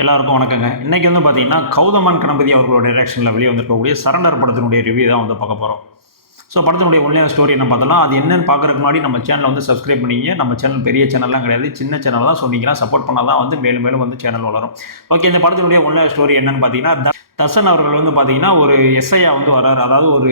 எல்லாருக்கும் வணக்கங்க. இன்றைக்கி வந்து பார்த்தீங்கன்னா கௌதமன் கணபதி அவர்களோட டைரக்ஷனில் வெளியே வந்திருக்கக்கூடிய சரண்டர் படத்தினுடைய ரிவ்யூ தான் வந்து பார்க்க போகிறோம் ஸோ படத்தினுடைய உண்மையான ஸ்டோரி என்ன பார்த்தலாம் அது என்னன்னு பார்க்குறதுக்கு முன்னாடி நம்ம சேனலை வந்து சப்ஸ்கிரைப் பண்ணிங்க நம்ம சேனல் பெரிய சேனல்லாம் கிடையாது. சின்ன சேனல் தான் சொன்னீங்கன்னா சப்போர்ட் பண்ணால் தான் வந்து மேலும் மேலும் வந்து சேனல் வளரும். ஓகே இந்த படத்தினுடைய உண்மையான ஸ்டோரி என்னன்னு பார்த்தீங்கன்னா தசன் தர்ஷன் அவர்கள் வந்து பார்த்தீங்கன்னா ஒரு எஸ்ஐயா வந்து வராரு அதாவது ஒரு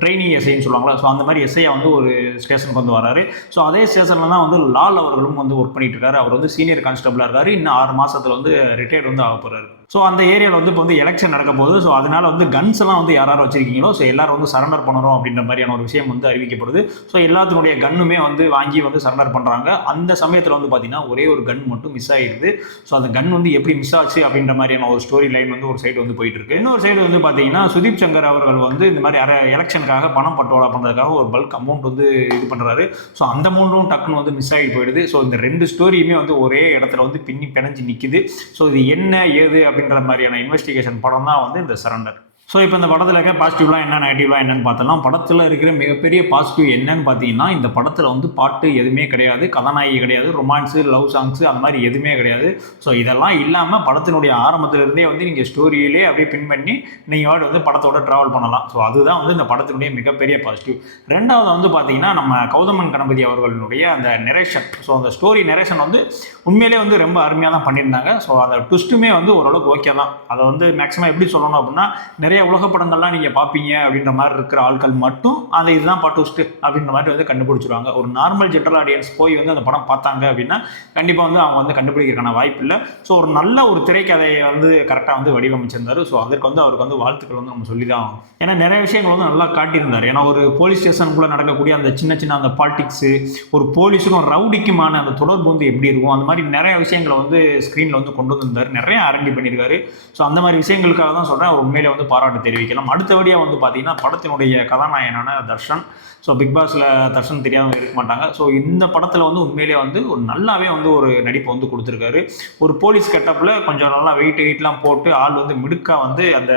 ட்ரைனிங் எஸ்ஐன்னு சொல்லுவாங்களா ஸோ அந்த மாதிரி எஸ்ஐயா வந்து ஒரு ஸ்டேஷனுக்கு வந்து வராரு ஸோ அதே ஸ்டேஷனில் தான் வந்து லால் அவர்களும் வந்து ஒர்க் பண்ணிட்டு இருக்காரு. அவர் வந்து சீனியர் கான்ஸ்டபிளாக இருக்காரு. இன்னும் ஆறு மாதத்தில் வந்து ரிட்டையர்ட் வந்து ஆக போகிறாரு ஸோ அந்த ஏரியாவில் வந்து இப்போ வந்து எலெக்ஷன் நடக்க போகுது. ஸோ அதனால வந்து கன்ஸ் எல்லாம் வந்து யாராவது வச்சிருக்கீங்களோ? ஸோ எல்லாரும் வந்து சரண்டர் பண்ணணும் அப்படின்ற மாதிரியான ஒரு விஷயம் வந்து அறிவிக்கப்படுது. ஸோ எல்லாத்தினுடைய கன்னுமே வந்து வாங்கி வந்து சரண்டர் பண்ணுறாங்க அந்த சமயத்தில் வந்து பார்த்தீங்கன்னா ஒரே ஒரு கன் மட்டும் மிஸ் ஆகிடுது ஸோ அந்த கன் வந்து எப்படி மிஸ் ஆச்சு அப்படின்ற மாதிரியான ஒரு ஸ்டோரி லைன் வந்து ஒரு சைடு வந்து போயிட்டு இருக்கு இன்னொரு சைடு வந்து பார்த்தீங்கன்னா சுதீப் சங்கர் அவர்கள் வந்து இந்த மாதிரி எலெக்ஷனுக்காக பணம் பட்டோலா பண்ணுறதுக்காக ஒரு பல்க் அமௌண்ட் வந்து இது பண்ணுறாரு ஸோ அந்த அமௌண்ட்டும் டக்குன்னு வந்து மிஸ் ஆகி போயிடுது. ஸோ இந்த ரெண்டு ஸ்டோரியுமே வந்து ஒரே இடத்துல வந்து பின்னி பிணைஞ்சு நிற்குது ஸோ இது என்ன ஏது அப்படின்ற மாதிரியான இன்வெஸ்டிகேஷன் படம் தான் வந்து இந்த சரண்டர் ஸோ இப்போ இந்த படத்தில் இருக்க பாசிட்டிவ்லாம் என்ன நெகட்டிவ்லாம் என்னன்னு பார்த்தலாம் படத்தில் இருக்கிற மிகப்பெரிய பாசிட்டிவ் என்னன்னு பார்த்தீங்கன்னா இந்த படத்தில் வந்து பாட்டு எதுவுமே கிடையாது. கதாநாயகி கிடையாது. ரொமான்ஸு லவ் சாங்ஸு அந்த மாதிரி எதுவுமே கிடையாது. ஸோ இதெல்லாம் இல்லாமல் படத்தினுடைய ஆரம்பத்திலிருந்தே வந்து நீங்கள் ஸ்டோரியிலே அப்படியே பின் பண்ணி நீங்கள் வாட்டு வந்து படத்தோட ட்ராவல் பண்ணலாம். ஸோ அதுதான் வந்து இந்த படத்தினுடைய மிகப்பெரிய பாசிட்டிவ் ரெண்டாவது வந்து பார்த்தீங்கன்னா நம்ம கௌதமன் கணபதி அவர்களுடைய அந்த நெரேஷன் ஸோ அந்த ஸ்டோரி நெரேஷன் வந்து உண்மையிலே வந்து ரொம்ப அருமையாக தான் பண்ணியிருந்தாங்க ஸோ அந்த ட்விஸ்ட்டுமே வந்து ஓரளவுக்கு ஓகே தான். அதை வந்து மேக்ஸிமம் எப்படி சொல்லணும் அப்படின்னா நிறைய உலக படங்கள்லாம் நீங்கள் பார்ப்பீங்க அப்படின்ற மாதிரி இருக்கிற ஆட்கள் மட்டும் அந்த இதுதான் பட்டுஸ்ட்டு அப்படின்ற மாதிரி வந்து கண்டுபிடிச்சிருவாங்க. ஒரு நார்மல் ஜென்ரல் ஆடியன்ஸ் போய் வந்து அந்த படம் பார்த்தாங்க அப்படின்னா கண்டிப்பாக வந்து அவங்க வந்து கண்டுபிடிக்கிறதுக்கான வாய்ப்பு இல்லை. ஸோ ஒரு நல்ல ஒரு திரைக்கதையை வந்து கரெக்டாக வந்து வடிவமைச்சிருந்தார். ஸோ அதற்கு வந்து அவருக்கு வந்து வாழ்த்துக்கள் வந்து நம்ம சொல்லி தான் ஏன்னா நிறைய விஷயங்கள் வந்து நல்லா காட்டியிருந்தார். ஏன்னா ஒரு போலீஸ் ஸ்டேஷனுக்குள்ளே நடக்கக்கூடிய அந்த சின்ன சின்ன அந்த பாலிடிக்ஸு ஒரு போலீஸுக்கும் ரவுடிக்குமான அந்த தொடர்பு வந்து எப்படி இருக்கும்? அந்த மாதிரி நிறைய விஷயங்களை வந்து ஸ்க்ரீனில் வந்து கொண்டு வந்திருந்தார். நிறைய அரண்டி பண்ணியிருக்காரு. ஸோ அந்த மாதிரி விஷயங்களுக்காக தான் சொல்கிறேன் அவர் உண்மையிலே வந்து பாராட்டு தெரிவிக்கலாம். அடுத்தபடியாக வந்து பார்த்தீங்கன்னா படத்தினுடைய கதாநாயகனான தர்ஷன். ஸோ பிக் பாஸில் தர்ஷன் தெரியாமல் இருக்க மாட்டாங்க. ஸோ இந்த படத்தில் வந்து உண்மையிலே வந்து ஒரு நல்லாவே வந்து ஒரு நடிப்பை வந்து கொடுத்துருக்காரு. ஒரு போலீஸ் கெட்டப்பில் கொஞ்சம் நல்லா வெயிட் வெயிட்லாம் போட்டு ஆள் வந்து மிடுக்காக வந்து அந்த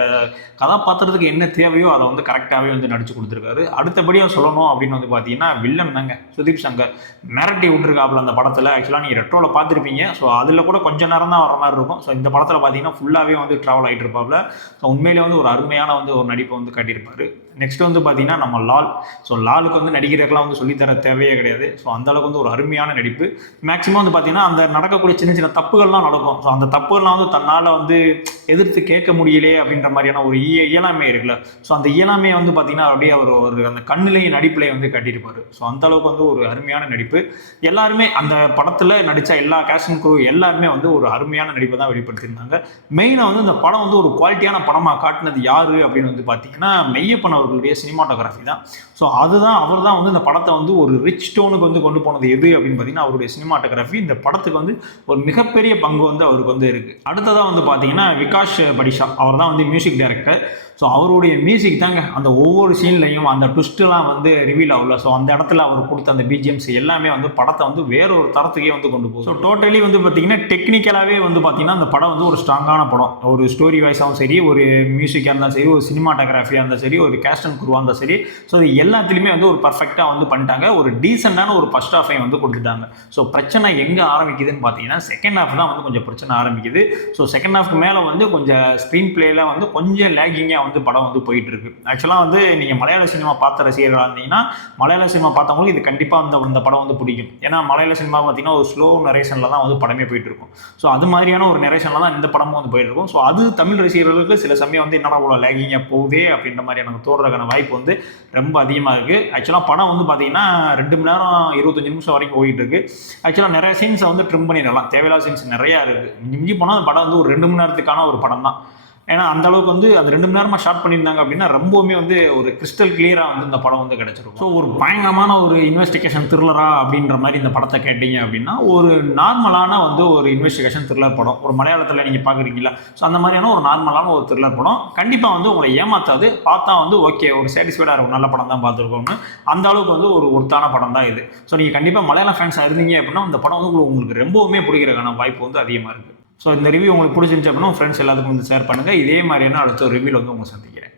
கதாபாத்திரத்துக்கு என்ன தேவையோ அதை வந்து கரெக்டாகவே வந்து நடித்து கொடுத்துருக்காரு. அடுத்தபடியாக சொல்லணும் அப்படின்னு வந்து பார்த்தீங்கன்னா வில்லன் தாங்க சுதீப் சங்கர். மிரட்டி விட்டுருக்காப்புல அந்த படத்தில். ஆக்சுவலாக நீங்கள் ரெட்ரோவில் பார்த்துருப்பீங்க ஸோ அதில் கூட கொஞ்சம் நேரம் தான் வர மாதிரி இருக்கும். ஸோ இந்த படத்தில் பார்த்தீங்கன்னா ஃபுல்லாகவே வந்து ட்ராவல் ஆகிட்டு இருப்பாப்புல. ஸோ உண்மையிலே வந்து ஒரு அருமையான வந்து ஒரு நடிப்பை வந்து காட்டியிருப்பார். நெக்ஸ்ட் வந்து பார்த்தீங்கன்னா நம்ம லால். ஸோ லாலுக்கு வந்து நடிக்கிறதுக்கெல்லாம் வந்து சொல்லித்தர தேவையே கிடையாது. ஸோ அந்த அளவுக்கு வந்து ஒரு அருமையான நடிப்பு. மேக்ஸிமம் வந்து பார்த்தீங்கன்னா அந்த நடக்கக்கூடிய சின்ன சின்ன தப்புகள்லாம் நடக்கும். ஸோ அந்த தப்புகள்லாம் வந்து தன்னால் வந்து எதிர்த்து கேட்க முடியலையே அப்படின்ற மாதிரியான ஒரு இய இயலாமை இருக்குல்ல. ஸோ அந்த இயலாமையை வந்து பார்த்தீங்கன்னா அப்படியே அவர் ஒரு அந்த கண்ணிலையும் நடிப்பிலே வந்து கட்டியிருப்பார். ஸோ அந்த அளவுக்கு வந்து ஒரு அருமையான நடிப்பு. எல்லாருமே அந்த படத்தில் நடித்த எல்லா கேஷன் குரூ எல்லாருமே வந்து ஒரு அருமையான நடிப்பை தான் வெளிப்படுத்தியிருந்தாங்க. மெயினாக வந்து இந்த படம் வந்து ஒரு குவாலிட்டியான படமாக காட்டினது யாரு அப்படின்னு வந்து பார்த்தீங்கன்னா மெய்யப்பன் அவர்களுடைய சினிமாட்டோகிராஃபி தான். ஸோ அதுதான் அவர் தான் வந்து இந்த படத்தை வந்து ஒரு ரிச் டோனுக்கு வந்து கொண்டு போனது எது அப்படின்னு பார்த்தீங்கன்னா அவருடைய சினிமாட்டோகிராஃபி இந்த படத்துக்கு வந்து ஒரு மிகப்பெரிய பங்கு வந்து அவருக்கு வந்து இருக்குது அடுத்ததாக வந்து பார்த்தீங்கன்னா விகாஷ் படிஷா. அவர் தான் வந்து மியூசிக் டைரக்டர் ஸோ அவருடைய மியூசிக் தாங்க. அந்த ஒவ்வொரு சீன்லையும் அந்த ட்விஸ்ட்டுலாம் வந்து ரிவீல் ஆகல. ஸோ அந்த இடத்துல அவர் கொடுத்த அந்த பிஜிஎம்ஸ் எல்லாமே வந்து படத்தை வந்து வேற ஒரு தரத்துக்கே வந்து கொண்டு போகும் ஸோ டோட்டலி வந்து பார்த்தீங்கன்னா டெக்னிக்கலாகவே வந்து பார்த்தீங்கன்னா அந்த படம் வந்து ஒரு ஸ்ட்ராங்கான படம். ஒரு ஸ்டோரி வைஸாகவும் சரி ஒரு மியூசிக்காக இருந்தாலும் சரி ஒரு சினிமாட்டோகிராஃபியாக இருந்தாலும் சரி ஒரு கேஸ்ட் அண்ட் குருவாக இருந்தாலும் சரி ஸோ இது எல்லாத்துலேயுமே வந்து ஒரு பர்ஃபெக்டாக வந்து பண்ணிட்டாங்க. ஒரு டீசெண்டான ஒரு ஃபஸ்ட் ஹாஃபை வந்து கொடுத்துட்டாங்க. ஸோ பிரச்சனை எங்கே ஆரம்பிக்குதுன்னு பார்த்தீங்கன்னா செகண்ட் ஹாஃப் தான் வந்து கொஞ்சம் பிரச்சனை ஆரம்பிக்குது. ஸோ செகண்ட் ஹாஃப்க்கு மேலே வந்து கொஞ்சம் ஸ்க்ரீன் பிளேல வந்து கொஞ்சம் லேகிங்காக வந்து படம் வந்து போயிட்டு இருக்கு ஆக்சுவலாக வந்து நீங்கள் மலையாள சினிமா பார்த்த ரசிகர்களாக இருந்தீங்கன்னா மலையாள சினிமா பார்த்தவங்களுக்கு இது கண்டிப்பாக அந்த இந்த படம் வந்து பிடிக்கும். ஏன்னா மலையாள சினிமா பார்த்தீங்கன்னா ஒரு ஸ்லோ நரேஷனில் தான் வந்து படமே போயிட்டு இருக்கும் ஸோ அது மாதிரியான ஒரு நரேஷனில் தான் இந்த படமும் வந்து போயிட்டு இருக்கும் ஸோ அது தமிழ் ரசிகர்களுக்கு சில சமயம் வந்து என்னடா இவ்வளோ லேகிங்காக போகுது அப்படின்ற மாதிரி எனக்கு தோடுறதுக்கான வாய்ப்பு வந்து ரொம்ப அதிகமாக இருக்குது ஆக்சுவலாக படம் வந்து பார்த்தீங்கன்னா ரெண்டு மணி நேரம் இருபத்தஞ்சு நிமிஷம் வரைக்கும் ஓடிட்டு இருக்கு. ஆக்சுவலாக நிறைய சீன்ஸை வந்து ட்ரிம் பண்ணிடலாம். தேவையில்லாத சீன்ஸ் நிறையா இருக்குது மிஞ்சி போனால் அந்த படம் வந்து ஒரு ரெண்டு மணி நேரத்துக்கான ஒரு படம் தான் ஏன்னா அந்த அளவுக்கு வந்து அது ரெண்டு மணி நேரமாக ஷார்ட் பண்ணியிருந்தாங்க அப்படின்னா ரொம்பவுமே வந்து ஒரு கிறிஸ்டல் கிளியராக வந்து இந்த படம் வந்து கிடச்சிருக்கும். ஸோ ஒரு பயங்கரமான ஒரு இன்வெஸ்டிகேஷன் த்ரில்லரா அப்படின்ற மாதிரி இந்த படத்தை கேட்டீங்க அப்படின்னா ஒரு நார்மலான வந்து ஒரு இன்வெஸ்டிகேஷன் த்ரில்லர் படம். ஒரு மலையாளத்தில் நீங்கள் பார்க்குறீங்களா ஸோ அந்த மாதிரியான ஒரு நார்மலான ஒரு த்ரில்லர் படம். கண்டிப்பாக வந்து உங்களை ஏமாத்தாது. பார்த்தா வந்து ஓகே ஒரு சாட்டிஸ்ஃபைடாக இருக்கும் நல்ல படம் தான் பார்த்துருக்கோம்னு. அந்த அளவுக்கு வந்து ஒரு ஒருத்தான படம் தான் இது. ஸோ நீங்கள் கண்டிப்பாக மலையாள ஃபேன்ஸாக இருந்தீங்க அப்படின்னா இந்த படம் வந்து உங்களுக்கு ரொம்பவுமே பிடிக்கிறதுக்கான வாய்ப்பு வந்து அதிகமாக இருக்குது ஸோ இந்த ரிவ்யூ உங்களுக்கு பிடிச்சிருந்துச்சு அப்படின்னா ஃப்ரெண்ட்ஸ் எல்லாத்துக்கும் வந்து ஷேர் பண்ணுங்கள் இதே மாதிரியான அடுத்த ஒரு ரிவ்யூவில் வந்து உங்களை சந்திக்கிறேன்.